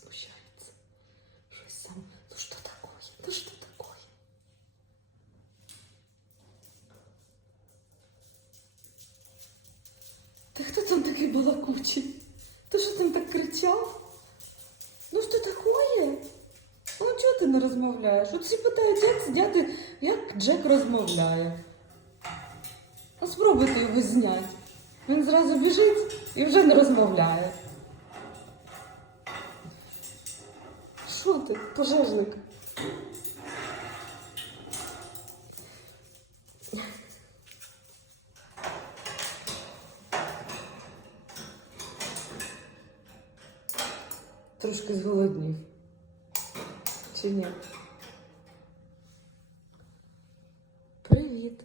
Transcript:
смущается. Щось сам. Ну что такое? Ну что такое? Ты кто там такой балакучий? Ты что там так кричал? Ну что такое? Ну чого ну ти не розмовляєш? От всі питають, як сидяти, як Джек розмовляє. А спробуйте його зняти. Він зразу біжить і вже не розмовляє. Що ти, пожежник? Трошки зголоднів. Чи ні? Привіт.